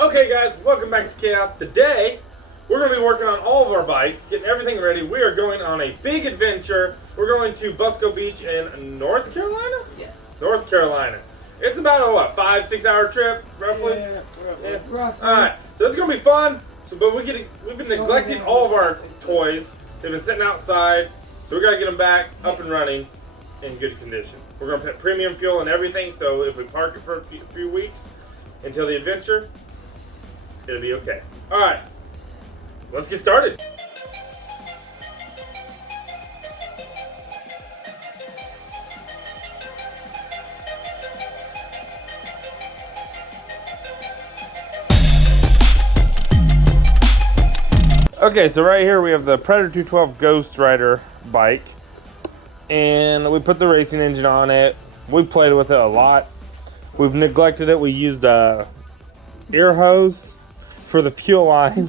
Okay guys, welcome back to Chaos. Today, we're going to be working on all of our bikes, getting everything ready. We are going on a big adventure. We're going to Busco Beach in North Carolina? Yes. North Carolina. It's about a, what, 5-6 hour trip, roughly? Yeah. Roughly. Alright, so it's going to be fun. But we've been neglecting all of our toys. They've been sitting outside, so we got to get them back up and running in good condition. We're going to put premium fuel and everything, so if we park it for a few weeks until the adventure, it'll be okay. All right, let's get started. Okay, so right here we have the Predator 212 Ghost Rider bike, and we put the racing engine on it. We played with it a lot. We've neglected it. We used a air hose for the fuel line,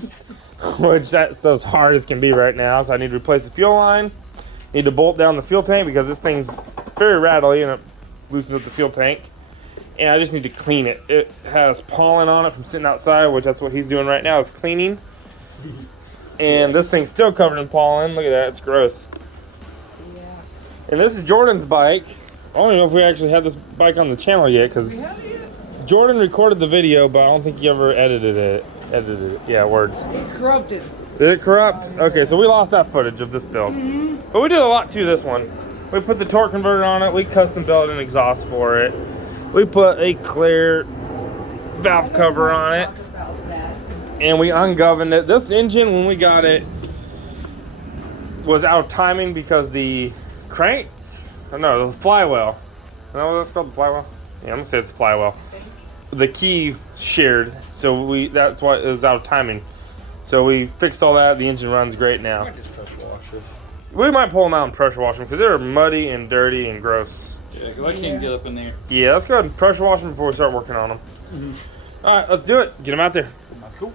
which that stuff's hard as can be right now. So I need to replace the fuel line. Need to bolt down the fuel tank because this thing's very rattly and it loosens up the fuel tank. And I just need to clean it. It has pollen on it from sitting outside, which that's what he's doing right now, is cleaning. And this thing's still covered in pollen. Look at that, it's gross. Yeah. And this is Jordan's bike. I don't know if we actually had this bike on the channel yet, because Jordan recorded the video, but I don't think he ever edited it. Yeah, words. It corrupted. Did it corrupt? Okay, so we lost that footage of this build. But we did a lot to this one. We put the torque converter on it. We custom built an exhaust for it. We put a clear valve cover on it. And we ungoverned it. This engine, when we got it, was out of timing because the crank, no, the flywheel. You know what that's called, the flywheel? Yeah, I'm gonna say it's the flywheel. The key shared, so that's why it was out of timing. So we fixed all that. The engine runs great now. I might just pressure wash this. We might pull them out and pressure wash them because they're muddy and dirty and gross. Yeah, because I can't get up in there. Yeah, let's go ahead and pressure wash them before we start working on them. All right, let's do it. Get them out there. That's cool.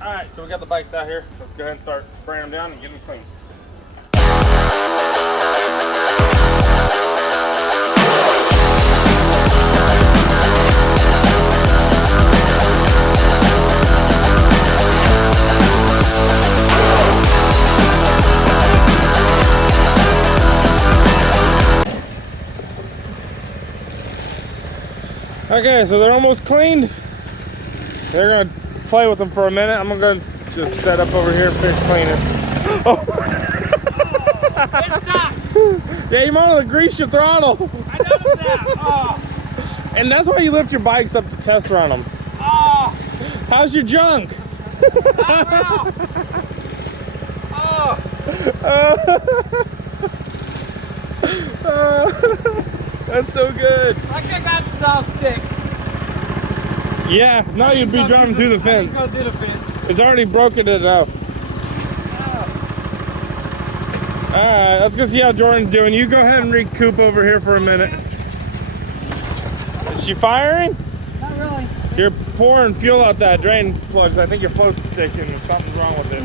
All right, so we got the bikes out here. Let's go ahead and start spraying them down and getting them clean. Okay, so they're almost cleaned. They're gonna play with them for a minute. I'm gonna go and just set up over here and finish cleaning. Oh. Yeah, you might want to grease your throttle. I noticed that. Oh. And that's why you lift your bikes up to test run them. Oh. How's your junk? That's so good. I think that's all stick. Yeah, now you'd be driving through the fence. Go through the fence. It's already broken enough. Alright, let's go see how Jordan's doing. You go ahead and recoup over here for a minute. Is she firing? Not really. You're pouring fuel out that drain plug, so I think your float's sticking. Something's wrong with it.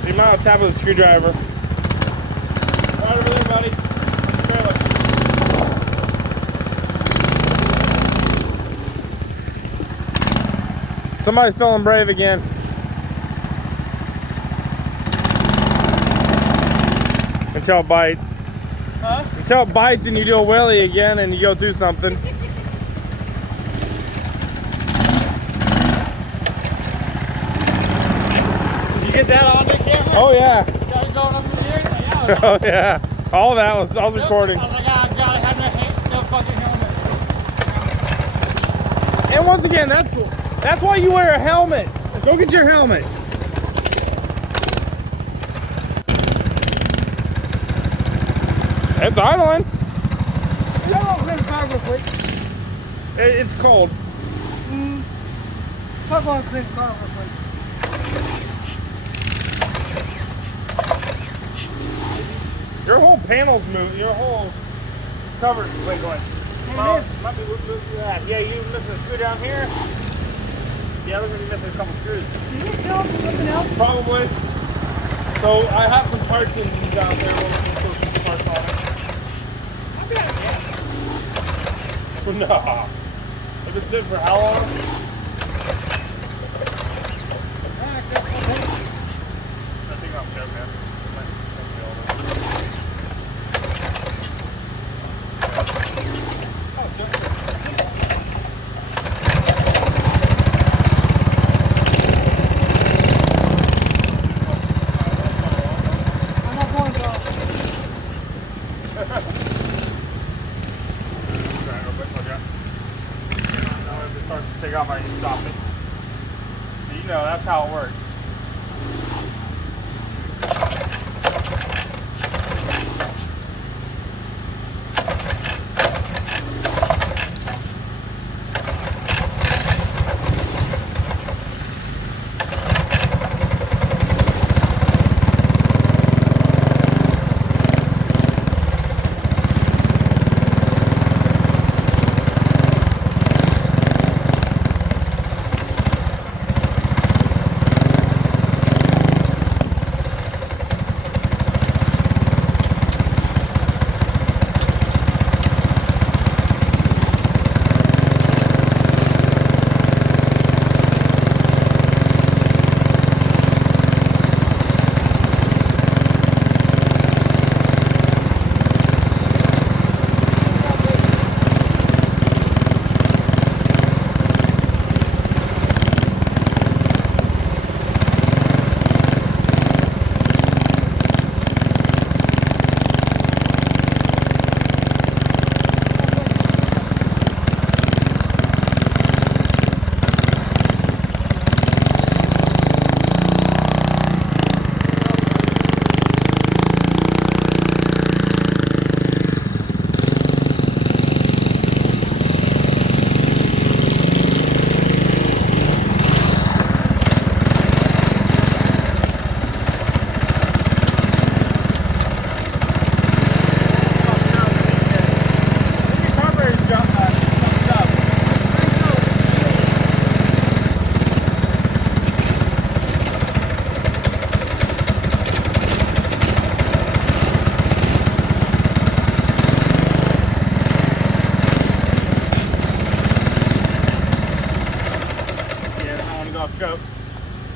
So you might have to tap with a screwdriver. Right over there, buddy. Trailer. Somebody's feeling brave again. Until it bites. Huh? Until it bites and you do a wheelie again and you go do something. Did you get that on the camera? Oh yeah. Got it going up in the air? Yeah. Oh yeah. All that was, I was recording. I gotta have no fucking helmet. And once again, that's why you wear a helmet. Go get your helmet. It's idling. You don't want to clean the car real quick. It's cold. I'm going to clean the car real quick. Your whole panel's moving. Your whole cover's wiggling. Well, might be moving that. Yeah, you missing a screw down here. Yeah, looks like you're missing a couple screws. Is it still something else? Probably. So I have some parts engines out there. We'll put some parts on it. I'll be out of here. Nah. It's been sitting for how long? I think I'm joking. I'm not going to Take off, I can stop it. So you know, that's how it works.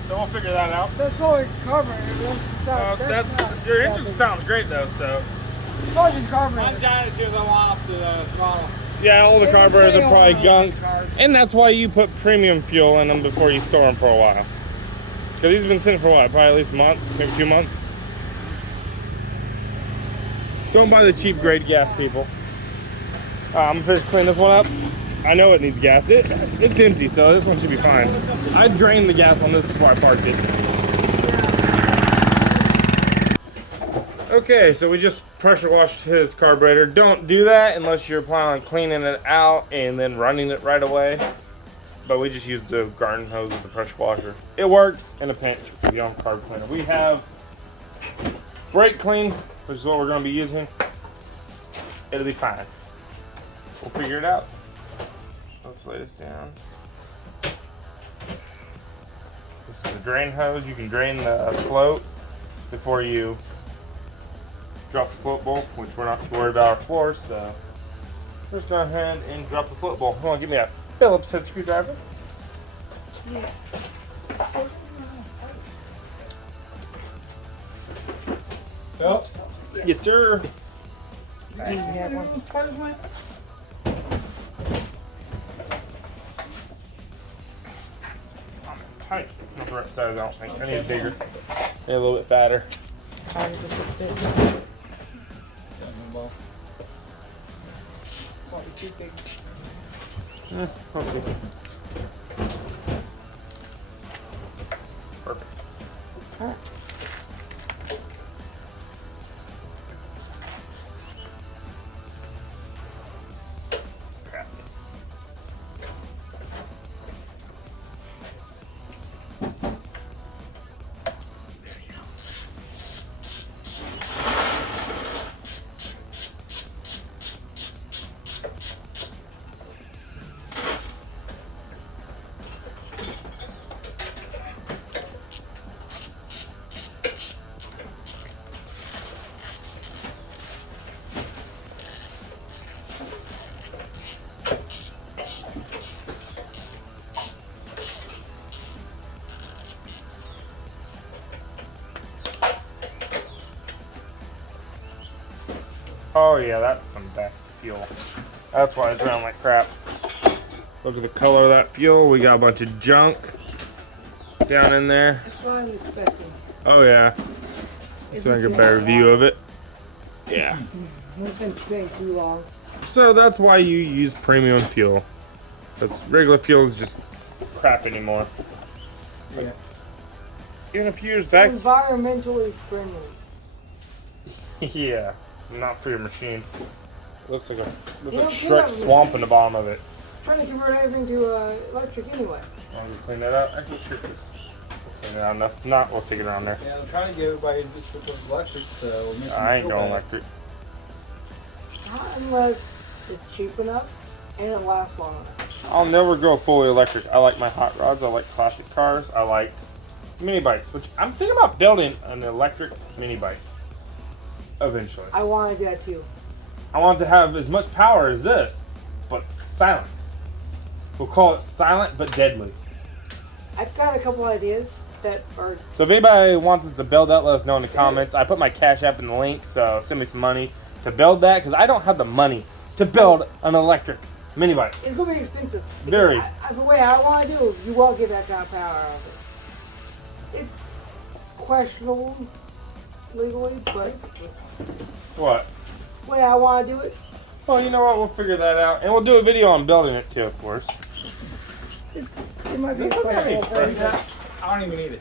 So we'll figure that out. That's always carburetor. Your engine sounds great though, so. It's always just carburetor. I'm dying to see if I want off the throttle. Yeah, all the carburetors are probably gunked. Cars. And that's why you put premium fuel in them before you store them for a while. Because these have been sitting for what? Probably at least a month, maybe 2 months. Don't buy the cheap grade gas, people. I'm gonna finish clean this one up. I know it needs gas. It's empty, so this one should be fine. I drained the gas on this before I parked it. Okay, so we just pressure washed his carburetor. Don't do that unless you're planning on cleaning it out and then running it right away. But we just used the garden hose with the pressure washer. It works in a pinch if you don't have carb cleaner. We have brake clean, which is what we're going to be using. It'll be fine. We'll figure it out. Let's lay this down. This is the drain hose. You can drain the float before you drop the float bowl, which we're not worried about our floor, so just go ahead and drop the float bowl. Hold on, give me a Phillips head screwdriver. Yeah. Phelps? Yes, sir. Tight. Not the right size, I don't think. I need it bigger. Need a little bit fatter. We'll see. Perfect. Crap. Oh yeah, that's some bad fuel. That's why it's running like crap. Look at the color of that fuel. We got a bunch of junk down in there. That's what I was expecting. Oh yeah. So I get a better view of it. Yeah. It's been sitting too long. So that's why you use premium fuel. Because regular fuel is just crap anymore. Yeah. Even a few years back. Environmentally friendly. Yeah. Not for your machine. It looks like a You don't Shrek get that swamp in the bottom of it. Trying to convert everything to electric anyway. Want to clean that out? I can sure this. Clean it out enough. Not, we'll take it around there. Yeah, I'm trying to get everybody to switch to electric, so we'll make I ain't feel going bad. electric. Not unless it's cheap enough and it lasts long enough. I'll never go fully electric. I like my hot rods. I like classic cars. I like mini bikes, which I'm thinking about building an electric mini bike eventually. I want to do that too. I want it to have as much power as this, but silent. We'll call it silent but deadly. I've got a couple ideas that are. So if anybody wants us to build that, let us know in the comments. I put my Cash App in the link, so send me some money to build that, because I don't have the money to build an electric mini bike. It's gonna be expensive. Very. The way I want to do it, you won't get that kind of power out of it. It's questionable legally, but What? the way I want to do it, Well, you know what? We'll figure that out. And we'll do a video on building it too, of course. it might be This doesn't have any questionable. fun. but- I don't even need it.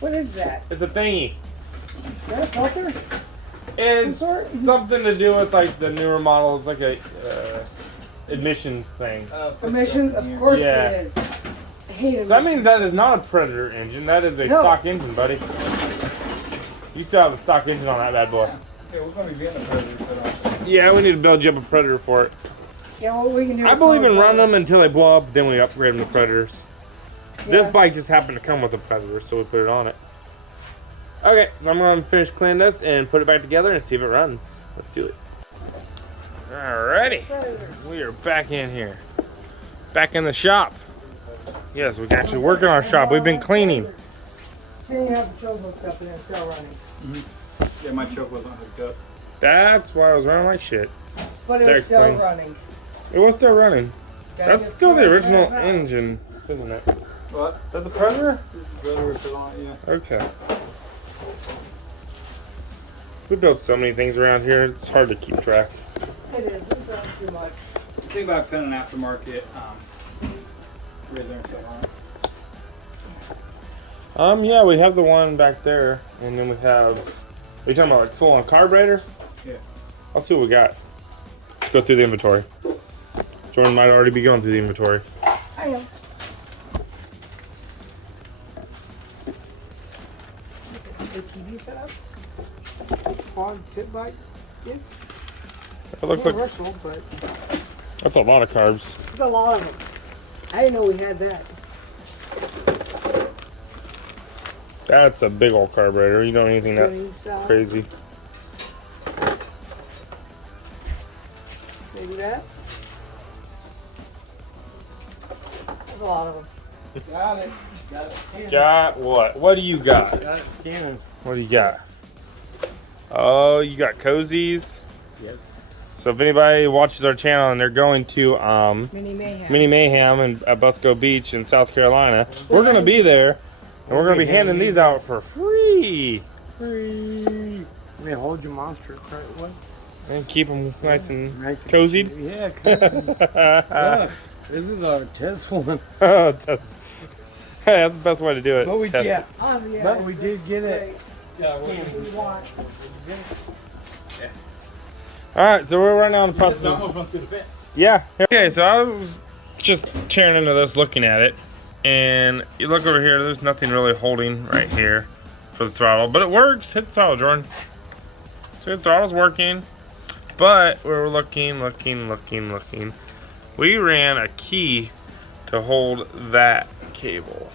What is that? It's a thingy. Is that a filter? It's Sort? something to do with like the newer model. It's like a emissions thing. Emissions? Of course Yeah. it is. I hate So that emissions. means that is not a Predator engine. That is a No. stock engine, buddy. You still have a stock engine on that bad boy. Yeah, we're going to be getting a Predator put on. Yeah, we need to build you up a Predator for it. Yeah, what we can do. I is believe in solve running that. them until they blow up, then we upgrade them to Predators. This Yeah. bike just happened to come with a Predator, so we put it on it. Okay, so I'm going to finish cleaning this and put it back together and see if it runs. Let's do it. Alrighty. Predator. We are back in here. Back in the shop. Yes, we can actually work in our shop. We've been cleaning. Then you have the choke hooked up and it's still running. Yeah, my choke wasn't hooked up. That's why I was running like shit. But That it's still explains. running. It was still running. Gotta That's get still the 200 original pounds. engine, isn't it? What? Is that the Predator? This is Predator we put on it, yeah. Okay. We built so many things around here, it's hard to keep track. It is. We've done too much. Think about putting an aftermarket razor and stuff on it. Yeah, we have the one back there, and then we have. Are you talking about like full on carburetor? Yeah. Let's see what we got. Let's go through the inventory. Jordan might already be going through the inventory. I am. ATV setup. Quad pit bike. It's It looks like universal, but that's a lot of carbs. it's a lot of them. I didn't know we had that. That's a big old carburetor. You don't need anything that Tuning style. crazy. Maybe that. There's a lot of them. Got it. Got it. Got what? What do you got? Got it scanning. What do you got? Oh, you got cozies. Yes. So if anybody watches our channel and they're going to Mini Mayhem. Mini Mayhem at Busco Beach in South Carolina, we're gonna be there, and we're gonna be handing these out for free. Free. They hold your monster the right way. And keep them nice and Nice. cozied. Yeah, look, this is our test one. Test. Hey, that's the best way to do it. But we, is test yeah, it. Oh, yeah. but we did get it. Great. Yeah, We want. All right, so we're right now in the process. It's almost run through the fence. Yeah. Okay, so I was just tearing into this, looking at it, and you look over here. There's nothing really holding right here for the throttle, but it works. Hit the throttle, Jordan. So the throttle's working, but we're looking. We ran a key to hold that cable.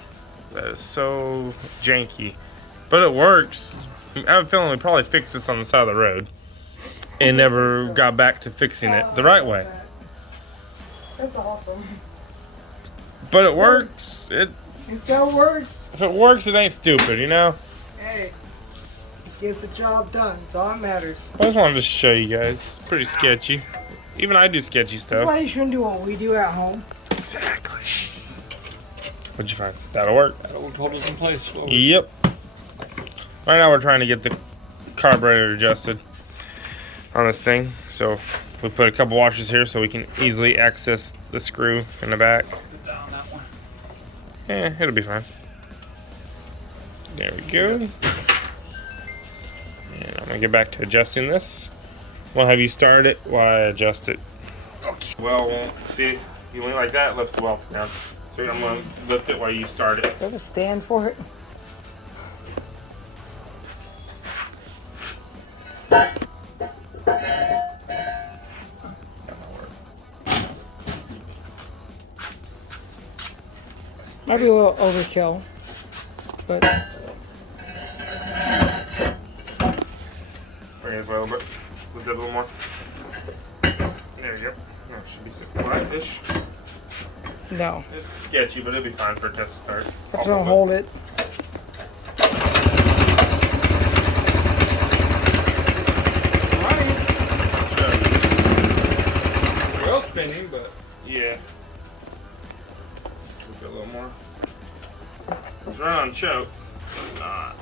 That is so janky, but it works. I have a feeling we probably fixed this on the side of the road and never got back to fixing it the right way. That's awesome. But it works. It still works. If it works, it ain't stupid, you know? Hey. Gets the job done. That's all that matters. I just wanted to show you guys. It's pretty sketchy. Even I do sketchy That's stuff. why you shouldn't do what we do at home. Exactly. What'd you find? That'll work. That'll hold us in place. Yep. Right now we're trying to get the carburetor adjusted on this thing. So we put a couple washers here so we can easily access the screw in the back. Put that on that one. Yeah, it'll be fine. There we go. And I'm gonna get back to adjusting this. We'll have you start it while I adjust it. Okay. Well, won't see, you lean like that, lifts the welt down. So I'm gonna lift it while you start it. There's a stand for it. Might be a little overkill, but Bring it a little bit. Lift it a little more. There you go. That should be flat-ish. no. It's sketchy, but it'll be fine for a test start. Just don't hold it. Well spinning, but Yeah. Tweak it a little more. It's run on choke, but not.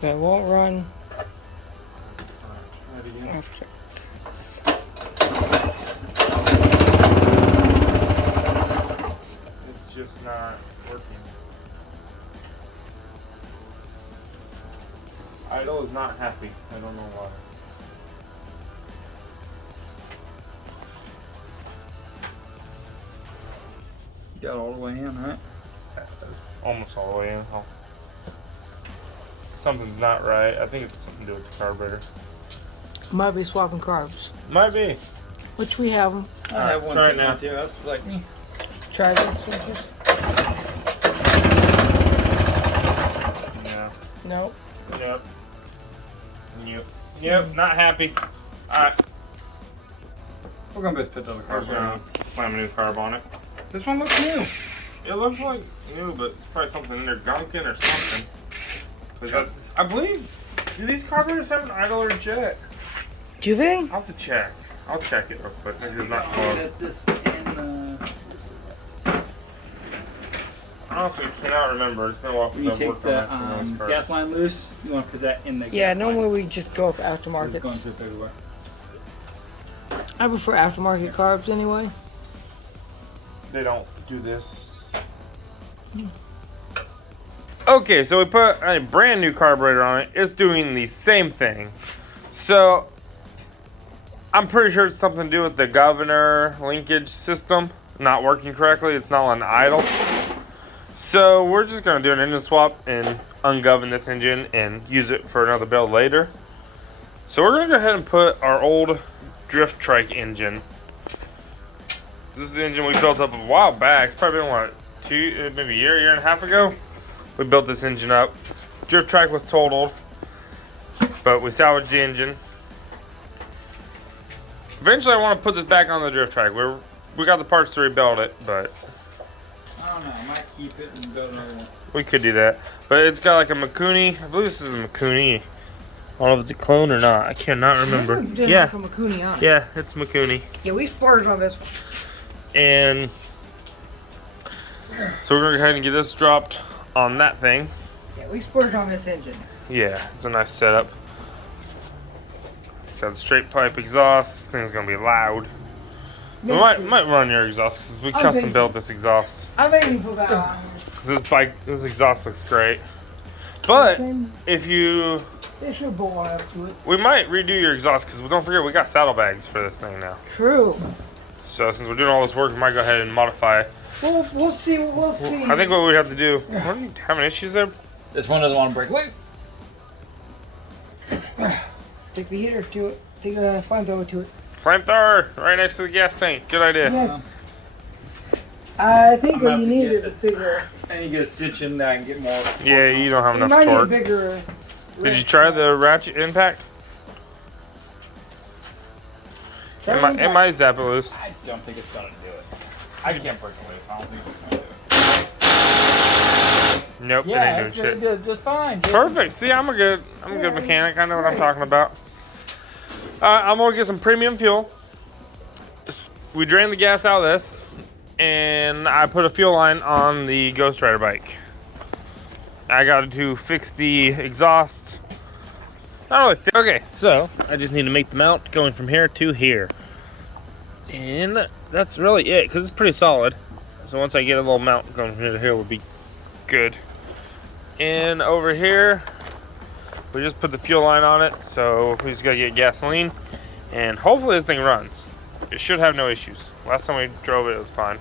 That won't run Try it again. after. It's just not working. Idle is not happy. I don't know why. got all the way in, right? Almost all the way in. Oh. Something's not right. I think it's something to do with the carburetor. Might be swapping carbs, Might be. which we have them. I have one try it sitting now. out there. That's like me. Try these switches. Yeah. Nope. Yep. Yep. Not happy. Alright. We're gonna just put the other I was carbs gonna on. slam a new carb on it. This one looks new. It looks like new, but it's probably something in there gunking or something. 'Cause I believe, do these carburetors have an idle or jet? Do they? I'll have to check. I'll check it real quick. Make sure it's not closed. Set this in I honestly cannot remember. It's been a while when since you I've take worked on the that for those gas carbs. line loose, you want to put that in the Yeah, gas line. normally we just go with It's going aftermarkets. through everywhere. I prefer aftermarket carbs anyway. They don't do this. Okay, so we put a brand new carburetor on it. It's doing the same thing. So I'm pretty sure it's something to do with the governor linkage system not working correctly. It's not on idle. So we're just gonna do an engine swap and ungovern this engine and use it for another build later. So we're gonna go ahead and put our old drift trike engine. This is the engine we built up a while back. It's probably been what, maybe a year and a half ago. We built this engine up. Drift track was totaled, but we salvaged the engine. Eventually, I want to put this back on the drift track. We got the parts to rebuild it, but I don't know. I might keep it and build another one. we could do that. But it's got like a Mikuni. I believe this is a Mikuni. I don't know if it's a clone or not. I cannot remember. Didn't Yeah, have a Mikuni on it. yeah, it's Mikuni. Yeah, we splurged on this one. And so we're gonna go ahead and get this dropped on that thing. Yeah, we splurged on this engine. Yeah, it's a nice setup. Got a straight pipe exhaust. This thing's gonna be loud. We might run your exhaust because we I'm custom thinking- built this exhaust. I may even put that on. This exhaust looks great. But Then if you, they should bolt one up to it. we might redo your exhaust because don't forget we got saddlebags for this thing now. True. So since we're doing all this work, we might go ahead and modify. We'll see. We'll see. I think what we have to do. What are you having issues there? This one doesn't want to break loose. Take the heater to it. Take a flamethrower to it. Flamethrower right next to the gas tank. Good idea. Yes. I think I'm what gonna you have to need get is a this. bigger. I need to get a stitch in that and get more. Yeah, you don't have You enough might need a torque. bigger. Did you try the ratchet impact? It might zap it loose. I don't think it's gonna do it. I can't break it loose. I don't think it's gonna do it. Nope, Yeah, it ain't doing it shit. did just fine. Perfect. See, I'm a good mechanic. I know what I'm talking about. I'm gonna get some premium fuel. We drain the gas out of this, and I put a fuel line on the Ghost Rider bike. I got to fix the exhaust. Not really. Okay, so I just need to make the mount going from here to here, and that's really it because it's pretty solid. So once I get a little mount going from here to here, would be good. And over here, we just put the fuel line on it, so we just gotta get gasoline, and hopefully this thing runs. It should have no issues. Last time we drove it was fine.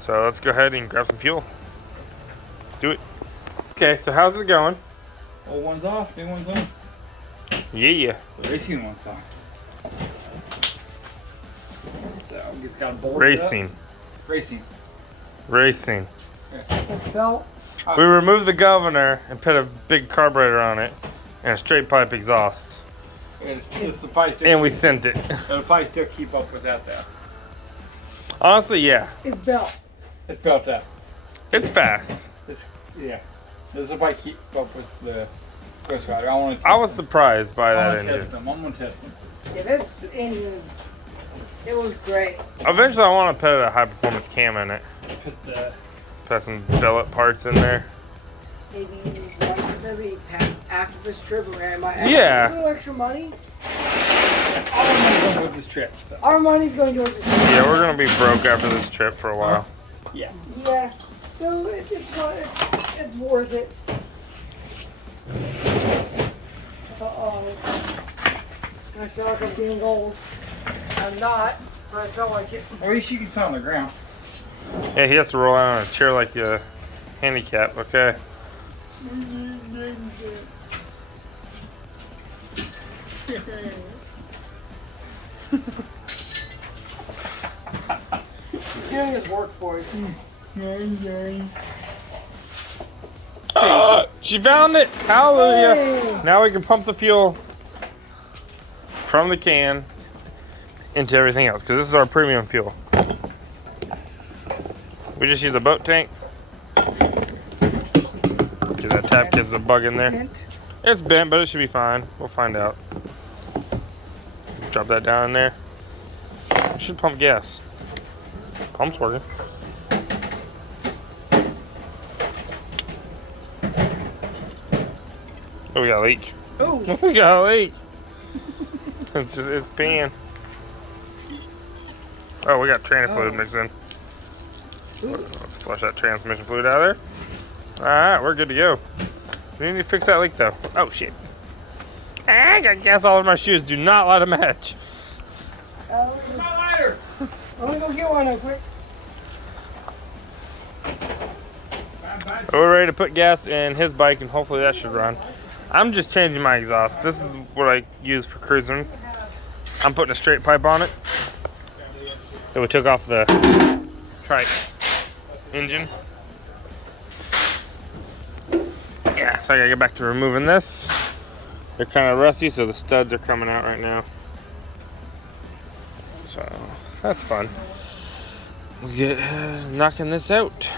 So let's go ahead and grab some fuel. Let's do it. Okay, so how's it going? Old one's off, new one's on. Yeah. The racing one's on. So it's got a bolt. Racing. Racing. The belt. We removed the governor and put a big carburetor on it and a straight pipe exhaust. It's the probably still And we sent it. it'll probably still keep up with that though. Honestly, yeah. It's belt. It's built up. It's fast. Yeah. This will probably keep up with the Ghost Rider. I want to. I was surprised by that test engine. them. I'm gonna test them. Yeah, this engine, it was great. Eventually, I want to put a high performance cam in it. Put the Put some billet parts in there. Maybe after this trip, we're gonna buy Yeah. a little extra money. all the money going with this trip. So. Our money's going towards this. Yeah, we're gonna be broke after this trip for a while. Yeah. Yeah, so it's worth it. Uh-oh. I feel like I'm being old. I'm not, but I felt like it. At least you can sit on the ground. Yeah, he has to roll out on a chair like a handicap. Okay. Doing his work for us. She found it! Hallelujah! Hey. Now we can pump the fuel from the can into everything else because this is our premium fuel. We just use a boat tank. Get that tap gets a bug in there. Hint. It's bent, but it should be fine. We'll find out. Drop that down in there. It should pump gas. Pump's working. Oh, we got a leak. Oh. We got a leak. It's peeing. Oh, we got tranny fluid mixed in. Let's flush that transmission fluid out of there. Alright, we're good to go. We need to fix that leak though. Oh shit. I got gas all over my shoes. Do not light a match. My lighter. I'm gonna go get one real quick. We're ready to put gas in his bike and hopefully that should run. I'm just changing my exhaust. This is what I use for cruising. I'm putting a straight pipe on it. So we took off the trike engine. Yeah, so I gotta get back to removing this. They're kind of rusty, so the studs are coming out right now. So that's fun. We'll get knocking this out.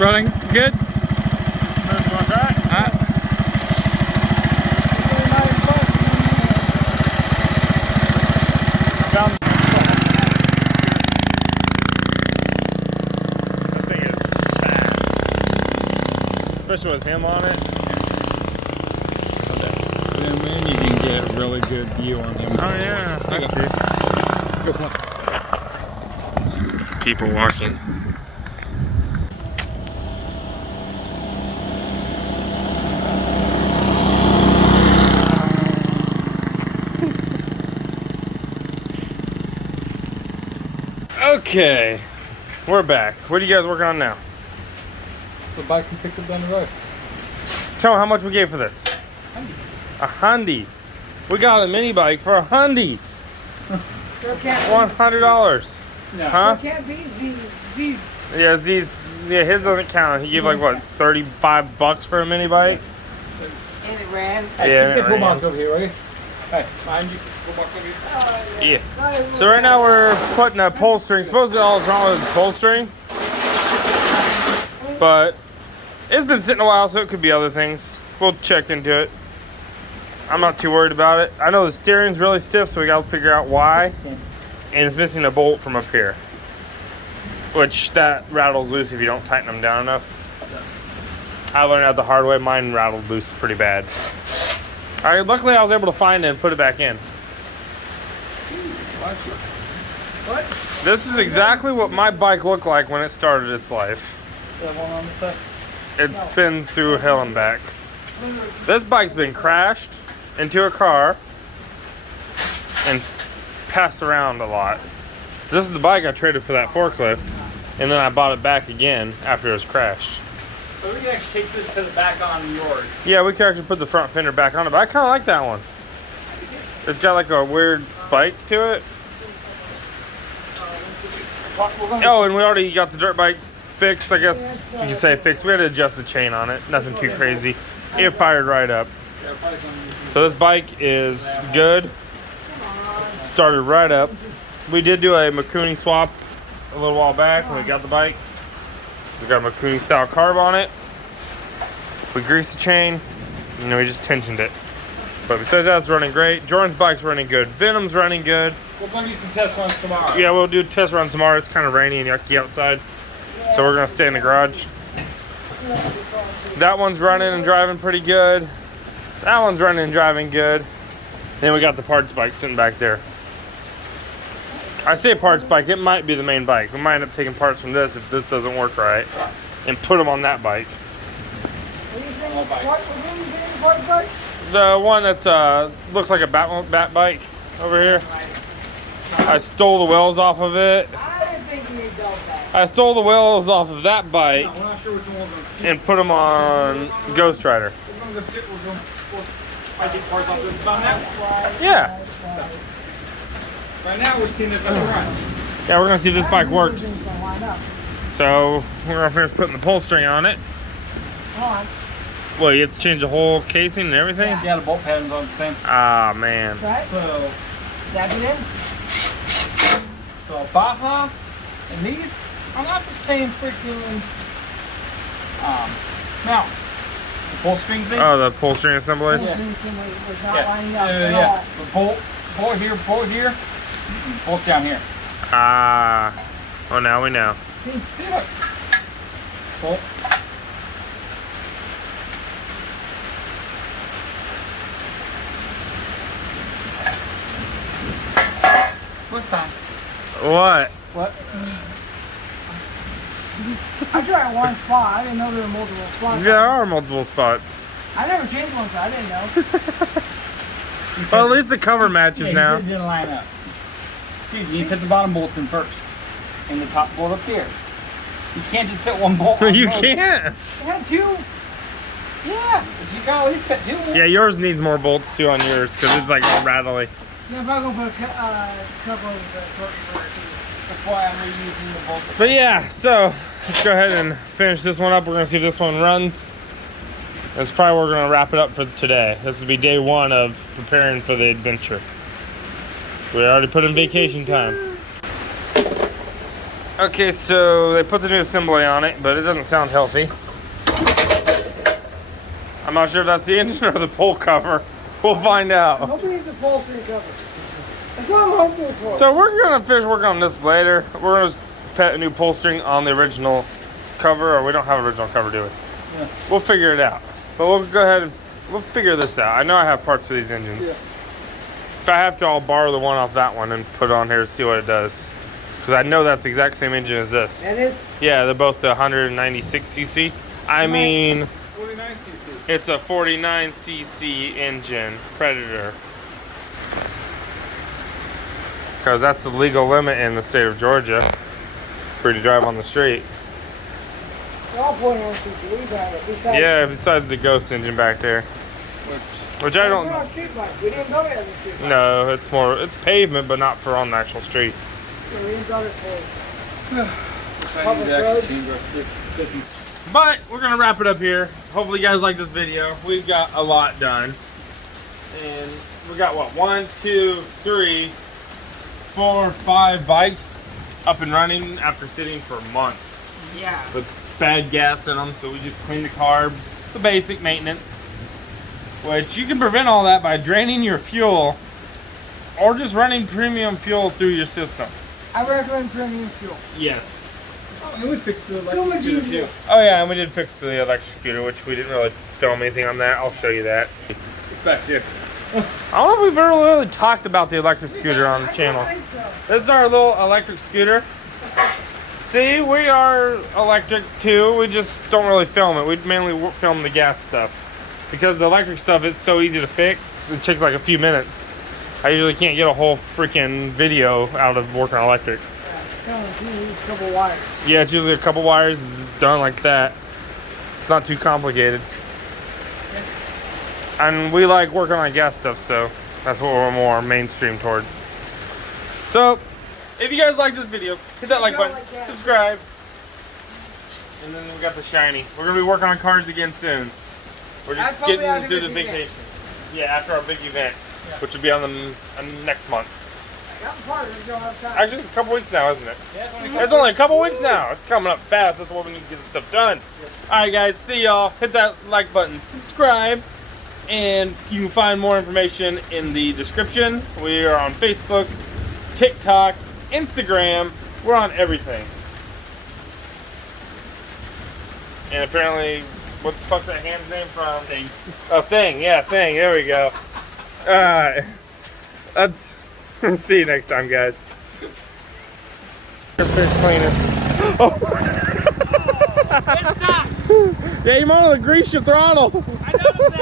Running good. Smooth going right? That thing is fast. Especially with him on it. Zoom in, you can get a really good view on him. Oh yeah, There you let's go. see. People walking. Okay, We're back. What are you guys working on now? The bike we picked up down the road. Tell them how much we gave for this. $100. We got a mini bike for $100. There can't $100. No. Huh? There can't be Z's. Yeah, his doesn't count. He gave like what, $35 for a mini bike? And it ran. Hey, Yeah, keep the right. toolbox over here, will you? Hey, behind you. Toolbox over here. Yeah. So right now we're putting a pull string. Supposedly all that's wrong with the pull string, but it's been sitting a while, so it could be other things. We'll check into it. I'm not too worried about it. I know the steering's really stiff, so we got to figure out why. And it's missing a bolt from up here, which that rattles loose if you don't tighten them down enough. I learned out the hard way. Mine rattled loose pretty bad. All right, luckily I was able to find it and put it back in. What? This is exactly what my bike looked like when it started its life. That one on the side? It's been through hell and back. This bike's been crashed into a car and passed around a lot. This is the bike I traded for that forklift, and then I bought it back again after it was crashed. So we can actually take this to the back on yours. Yeah, we can actually put the front fender back on it, but I kind of like that one. It's got like a weird spike to it. Oh, and we already got the dirt bike fixed, I guess you can say fixed. We had to adjust the chain on it, nothing too crazy. It fired right up. So this bike is good. Started right up. We did do a Makuni swap a little while back when we got the bike. We got a Makuni style carb on it. We greased the chain, and then we just tensioned it. But besides that, it's running great. Jordan's bike's running good. Venom's running good. We'll bring you some test runs tomorrow. Yeah, we'll do test runs tomorrow. It's kind of rainy and yucky outside, so we're gonna stay in the garage. That one's running and driving pretty good. That one's running and driving good. Then we got the parts bike sitting back there. I say parts bike, it might be the main bike. We might end up taking parts from this if this doesn't work right and put them on that bike. The one that's looks like a bat bike over here. I stole the wheels off of it. I didn't think you need those back. I stole the wheels off of that bike We're not sure which one we're going to keep. and put them on Ghost Rider. We're going to go stick. I get parts off this about now. Yeah. Right now we're seeing if it runs. Yeah, we're gonna see if this bike works. So we're gonna finish putting the pull string on it. Hold on. Well, you have to change the whole casing and everything? Yeah, the bolt patterns are the same. Ah, man. Right? So, Dab it in. so Baja and these are not the same freaking mounts. The pull string thing. Oh, the pull string assemblies? Was not lining up Yeah. at all. The bolt here, bolt down here. Ah. Oh, now we know. See, look. Bolt. What's time? What? What? I tried one spot. I didn't know there were multiple spots. There are multiple spots. I never changed one, so I didn't know. Well, at least the cover matches Yeah, now. It didn't line up. Dude, you need to put the bottom bolts in first. And the top bolt up there. You can't just put one bolt on You both. can't. I had two. Yeah, but you gotta at least put two bolts. Yeah, yours needs more bolts too on yours because it's like all rattly. Yeah, if I'm going to put a cover over the torque converter, That's why I'm reusing the bolts. But yeah, so let's go ahead and finish this one up. We're gonna see if this one runs. That's probably where we're gonna wrap it up for today. This will be day one of preparing for the adventure. We already put in vacation time. Okay, so they put the new assembly on it, but it doesn't sound healthy. I'm not sure if that's the engine or the pull cover. We'll find out. Nobody needs a upholstery cover. That's what I'm hoping for. So we're gonna finish working on this later. We're gonna put a new pull string on the original cover, or we don't have original cover, do we? Yeah. We'll figure it out. But we'll go ahead and we'll figure this out. I know I have parts for these engines. Yeah. If I have to, I'll borrow the one off that one and put it on here to see what it does. Because I know that's the exact same engine as this. That is. Yeah, they're both the 196cc. I mean, 49cc. it's a 49cc engine, Predator. Because that's the legal limit in the state of Georgia. free to drive on the street. They're all 450 drive it. Besides, Yeah, besides the Ghost engine back there. Which I It's don't. not a street bike. We didn't build it as a street bike. No, it's pavement, but not for on the actual street. Yeah, we didn't build it for. I need to actually change our stick. But we're gonna wrap it up here. Hopefully you guys like this video. We've got a lot done. And we got what, 1, 2, 3, 4, 5 bikes up and running after sitting for months Yeah. with bad gas in them. So we just clean the carbs, the basic maintenance, which you can prevent all that by draining your fuel or just running premium fuel through your system. I recommend premium fuel. Yes. And we fixed the So much electric scooter easier. too. Oh yeah, and we did fix the electric scooter, which we didn't really film anything on that. I'll show you that. It's back there. I don't know if we've ever really talked about the electric scooter on the channel. I don't think so. This is our little electric scooter. See, we are electric too. We just don't really film it. We mainly film the gas stuff. Because the electric stuff, it's so easy to fix. It takes like a few minutes. I usually can't get a whole freaking video out of working on electric. You need a couple wires. Yeah, it's usually a couple wires. It's done like that. It's not too complicated. And we like working on gas stuff, so that's what we're more mainstream towards. So, if you guys like this video, hit that like button, subscribe, and then we got the shiny. We're gonna be working on cars again soon. We're just Probably getting after through the this event. vacation. Yeah, after our big event, which will be on the next month. Got part of it, don't have time. Actually, it's a couple weeks now, isn't it? Yeah, It's only a couple weeks now. It's coming up fast. That's why we need to get this stuff done. Alright guys, see y'all. Hit that like button, subscribe, and you can find more information in the description. We are on Facebook, TikTok, Instagram. We're on everything. And apparently, what the fuck's that hand's name from? Thing. Oh, Thing. Yeah, Thing. There we go. Alright. That's... See you next time, guys. Your fish cleaner. Oh. Yeah, you might want to grease your throttle. I know that.